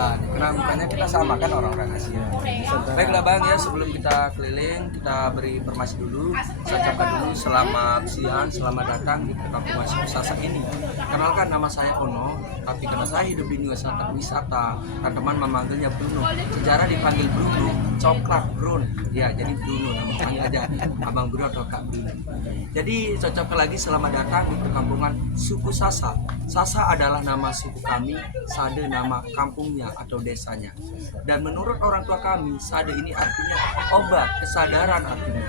kenalan. Karena mukanya kita sama kan orang-orang Asia. Baiklah Bang ya, sebelum kita keliling, kita beri informasi dulu. Saya ucapkan dulu selamat siang, selamat datang di perkampungan Suku Sasak ini. Kenalkan, nama saya Ono, tapi karena saya hidup di wisata, teman-teman memanggilnya Bruno. Sejarah dipanggil Bruno, coklat Bruno. Ya, jadi Bruno, nama panggil aja Abang Bruno atau Kak Bruno. Jadi cocok lagi, selamat datang di perkampungan Suku Sasak. Sasa adalah nama suku kami, Sade nama kampungnya atau desanya. Dan menurut orang tua kami, Sade ini artinya obat, kesadaran artinya.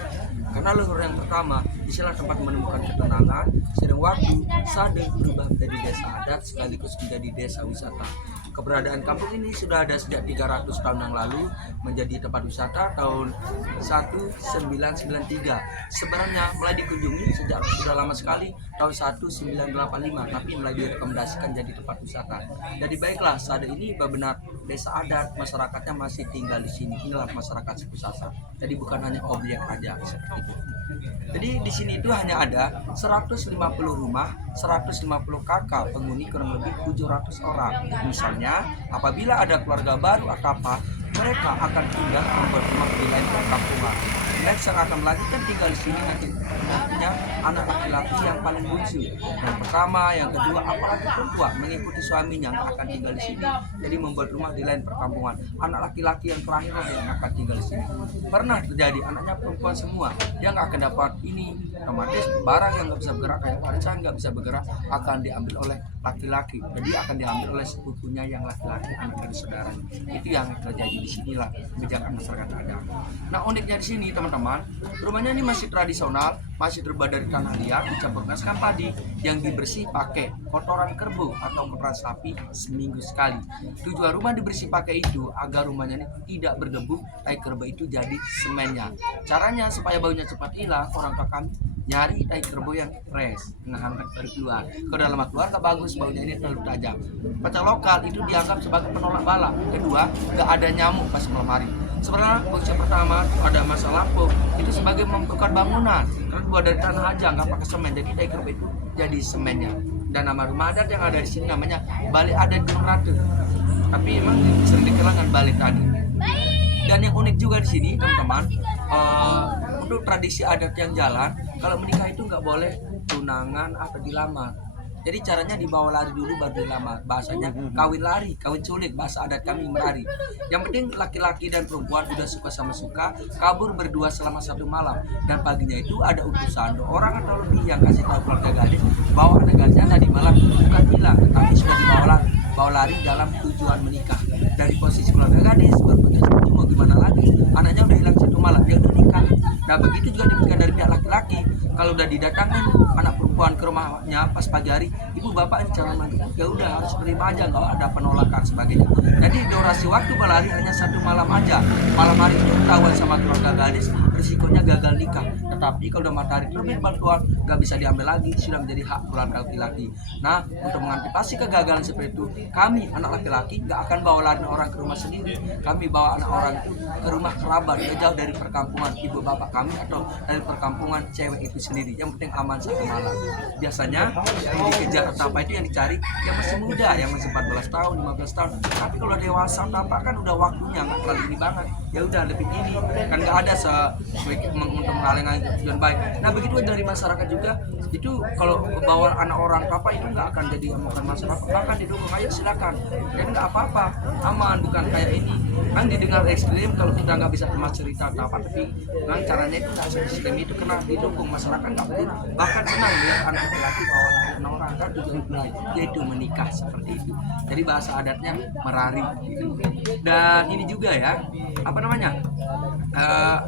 Karena leluhur yang pertama, disinilah tempat menemukan ketenangan. Sering waktu, Sade berubah menjadi desa adat sekaligus menjadi desa wisata. Keberadaan kampung ini sudah ada sejak 300 tahun yang lalu, menjadi tempat wisata tahun 1993. Sebenarnya mulai dikunjungi sejak sudah lama sekali tahun 1985, tapi mulai direkomendasikan jadi tempat wisata. Jadi baiklah, Sade ini benar desa adat, masyarakatnya masih tinggal di sini. Inilah masyarakat Suku Sasak. Jadi bukan hanya objek aja seperti itu. Jadi di sini itu hanya ada 150 rumah, 150 kakak, penghuni kurang lebih 700 orang. Misalnya, apabila ada keluarga baru atau apa, mereka akan tinggal membuat rumah di lain perkampungan. Next yang akan melanjutkan tinggal di sini nantinya anak laki-laki yang paling bungsu. Yang pertama, yang kedua, apalagi perempuan mengikuti suaminya yang akan tinggal di sini. Jadi membuat rumah di lain perkampungan. Anak laki-laki yang terakhir yang akan tinggal di sini. Pernah terjadi anaknya perempuan semua, dia nggak akan dapat ini. Otomatis barang yang nggak bisa bergerak kayak warisan nggak bisa bergerak akan diambil oleh laki-laki. Jadi akan diambil oleh sepupunya yang laki-laki, anak dari saudaranya. Itu yang terjadi di sinilah kebijakan masyarakat adat. Nah uniknya di sini teman-teman, rumahnya ini masih tradisional, masih terbuat dari tanah liat dicampurkan sekam padi yang dibersih pakai kotoran kerbau atau kotoran sapi seminggu sekali. Tujuan rumah dibersih pakai itu agar rumahnya ini tidak berdebu, tai kerbau itu jadi semennya. Caranya supaya baunya cepat hilang, orang tua kami nyari tai kerbau yang fresh, menghangat dari keluar. Kalau dalam keluar tak bagus, baunya ini terlalu tajam. Pecah lokal itu dianggap sebagai penolak bala. Kedua, nggak ada nyamuk pas malam hari. Sebenarnya bocah pertama ada masa lampau itu sebagai membongkar bangunan karena buat dari tanah aja nggak pakai semen, jadi tai kerbau itu jadi semennya. Dan nama rumah adat yang ada di sini namanya Balai Adat Gunung Ratu, tapi emang sering dikenal dengan Balai Tadi. Dan yang unik juga di sini teman-teman, untuk tradisi adat yang jalan, kalau menikah itu nggak boleh tunangan atau dilamar. Jadi caranya dibawa lari dulu baru dilamar. Bahasanya kawin lari, kawin culik, bahasa adat kami melari. Yang penting laki-laki dan perempuan udah suka sama suka, kabur berdua selama satu malam. Dan paginya itu ada utusan 2 orang atau lebih yang kasih tahu keluarga gadis bahwa anak gadisnya tadi malam bukan hilang, tetapi sudah bawa lari dalam tujuan menikah. Dari posisi keluarga gadis berputus setuju, mau gimana lagi? Anaknya udah hilang 1 malam, dia udah nikah. Nah begitu juga demikian dari pihak laki-laki. Kalau udah didatangkan anak perempuan ke rumahnya pas pagi hari, ibu bapak ini calon mantu, ya udah harus terima aja, nggak ada penolakan sebagainya. Jadi durasi waktu berlari hanya 1 malam aja. Malam hari itu ketahuan sama keluarga gadis, risikonya gagal nikah. Tetapi kalau udah matahari terbit bantuan, nggak bisa diambil lagi, sudah menjadi hak keluarga laki-laki. Nah untuk mengantisipasi kegagalan seperti itu, kami anak laki-laki nggak akan bawa lari orang ke rumah sendiri. Kami bawa anak orang itu ke rumah kerabat, jauh dari perkampungan ibu bapak kami atau dari perkampungan cewek itu sendiri. Yang penting aman 1 malam. Biasanya yang dikejar atau apa itu yang dicari yang masih muda, yang masih 14 tahun, 15 tahun. Tapi kalau dewasa apa kan udah waktunya, nggak terlalu ini banget. Ya udah lebih ini kan nggak ada untuk menghalangi tujuan baik. Nah begitu dari masyarakat juga itu kalau bawa anak orang apa itu nggak akan jadi omongan masyarakat, bahkan didukung, ayo silakan. Jadi nggak apa-apa, aman, bukan kayak ini kan didengar ekstrim kalau kita nggak bisa cuma cerita atau apa, tapi kan caranya itu nggak ekstrim itu kena didukung masyarakat, nggak boleh, bahkan senang lihat anak laki-laki bawa anak orang kan tujuan baik yaitu menikah seperti itu. Jadi bahasa adatnya merari gitu. Dan ini juga ya apa namanya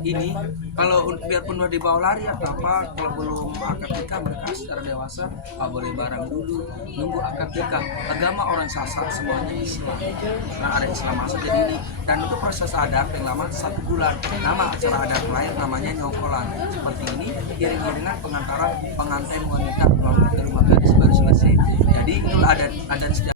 ini kalau biarpun udah dibawa lari atau apa, kalau belum akad nikah mereka secara dewasa nggak boleh bareng dulu, nunggu akad nikah. Agama orang Sasak semuanya Islam, nah ada Islam masuk jadi ini. Dan untuk proses adat yang lama 1 bulan. Nama acara adat lain namanya nyongkolan. Seperti ini iring-iringan pengantaran pengantin wanita ke rumah gadis baru selesai. Jadi itu adat setiap